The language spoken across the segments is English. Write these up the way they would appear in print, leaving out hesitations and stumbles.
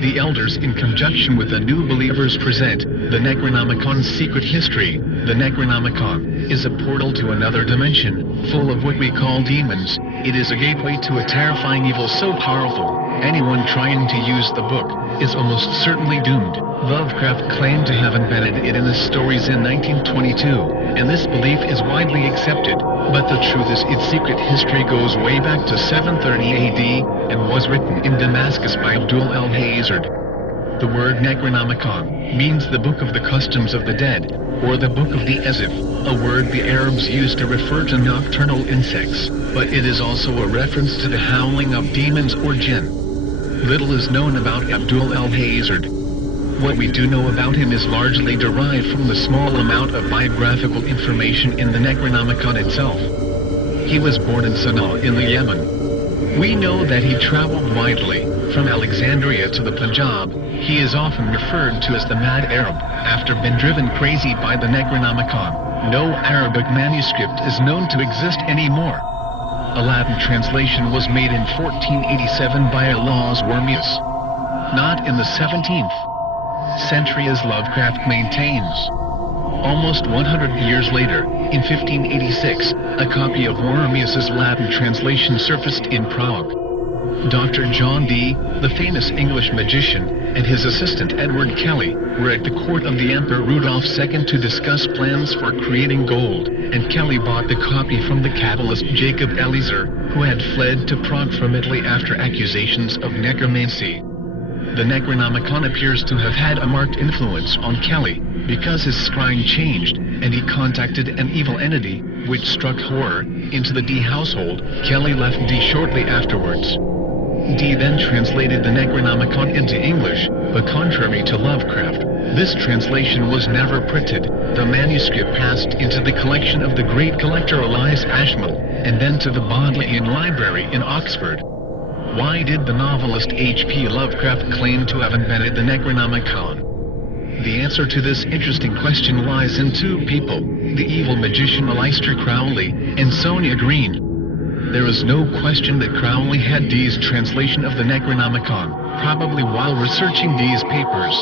The Elders, in conjunction with the New Believers, present the Necronomicon Secret History. The Necronomicon is a portal to another dimension, full of what we call demons. It is a gateway to a terrifying evil so powerful, anyone trying to use the book is almost certainly doomed. Lovecraft claimed to have embedded it in his stories in 1922, and this belief is widely accepted, but the truth is its secret history goes way back to 730 AD, and was written in Damascus by Abdul el-Hazard. The word Necronomicon means the Book of the Customs of the Dead, or the Book of the Ezif, a word the Arabs used to refer to nocturnal insects, but it is also a reference to the howling of demons or jinn. Little is known about Abdul el-Hazard. What we do know about him is largely derived from the small amount of biographical information in the Necronomicon itself. He was born in Sana'a in the Yemen. We know that he traveled widely, from Alexandria to the Punjab. He is often referred to as the Mad Arab, after being driven crazy by the Necronomicon. No Arabic manuscript is known to exist anymore. A Latin translation was made in 1487 by Allah's Wormius. Not in the 17th century as Lovecraft maintains. Almost 100 years later, in 1586, a copy of Wormius's Latin translation surfaced in Prague. Dr. John Dee, the famous English magician, and his assistant Edward Kelly, were at the court of the Emperor Rudolph II to discuss plans for creating gold, and Kelly bought the copy from the Kabbalist Jacob Eliezer, who had fled to Prague from Italy after accusations of necromancy. The Necronomicon appears to have had a marked influence on Kelly, because his scrying changed, and he contacted an evil entity, which struck horror into the Dee household. Kelly left Dee shortly afterwards. Dee then translated the Necronomicon into English, but contrary to Lovecraft, this translation was never printed. The manuscript passed into the collection of the great collector Elias Ashmole, and then to the Bodleian Library in Oxford. Why did the novelist H.P. Lovecraft claim to have invented the Necronomicon? The answer to this interesting question lies in two people, the evil magician Aleister Crowley and Sonia Green. There is no question that Crowley had Dee's translation of the Necronomicon, probably while researching Dee's papers.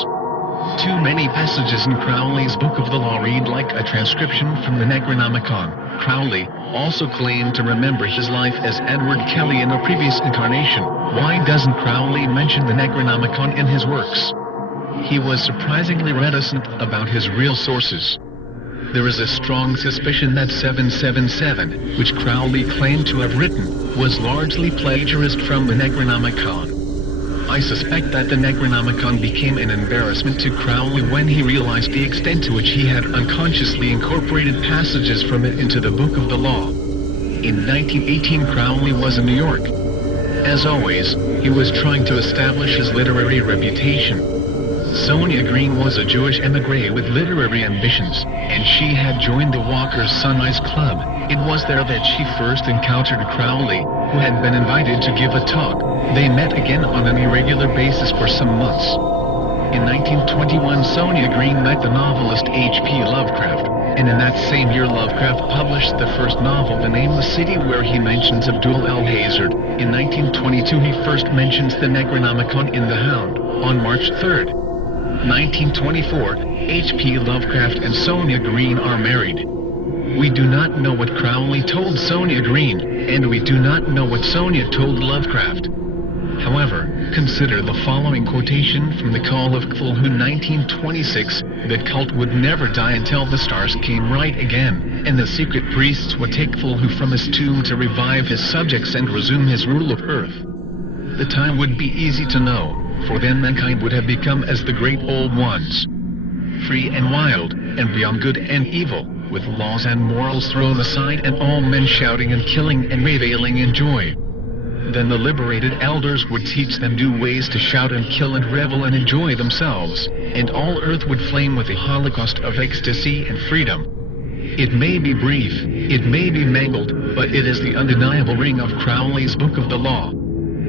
Too many passages in Crowley's Book of the Law read like a transcription from the Necronomicon. Crowley also claimed to remember his life as Edward Kelly in a previous incarnation. Why doesn't Crowley mention the Necronomicon in his works? He was surprisingly reticent about his real sources. There is a strong suspicion that 777, which Crowley claimed to have written, was largely plagiarized from the Necronomicon. I suspect that the Necronomicon became an embarrassment to Crowley when he realized the extent to which he had unconsciously incorporated passages from it into the Book of the Law. In 1918, Crowley was in New York. As always, he was trying to establish his literary reputation. Sonia Green was a Jewish emigre with literary ambitions, and she had joined the Walker's Sunrise Club. It was there that she first encountered Crowley, who had been invited to give a talk. They met again on an irregular basis for some months. In 1921, Sonia Green met the novelist H.P. Lovecraft, and in that same year Lovecraft published the first novel, The Nameless City, where he mentions Abdul el-Hazard. In 1922 he first mentions the Necronomicon in The Hound. On March 3, 1924, H.P. Lovecraft and Sonia Green are married. We do not know what Crowley told Sonia Green, and we do not know what Sonia told Lovecraft. However, consider the following quotation from the Call of Cthulhu 1926, "The cult would never die until the stars came right again, and the secret priests would take Cthulhu from his tomb to revive his subjects and resume his rule of Earth." The time would be easy to know, for then mankind would have become as the great old ones, free and wild, and beyond good and evil, with laws and morals thrown aside and all men shouting and killing and reveling in joy. Then the liberated elders would teach them new ways to shout and kill and revel and enjoy themselves, and all earth would flame with a holocaust of ecstasy and freedom. It may be brief, it may be mangled, but it is the undeniable ring of Crowley's Book of the Law.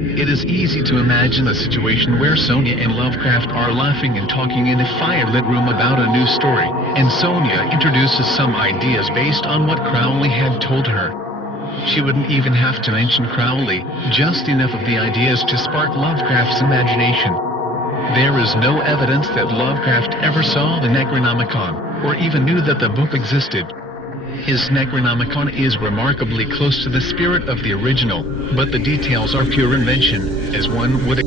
It is easy to imagine a situation where Sonia and Lovecraft are laughing and talking in a firelit room about a new story, and Sonia introduces some ideas based on what Crowley had told her. She wouldn't even have to mention Crowley, just enough of the ideas to spark Lovecraft's imagination. There is no evidence that Lovecraft ever saw the Necronomicon, or even knew that the book existed. His Necronomicon is remarkably close to the spirit of the original, but the details are pure invention, as one would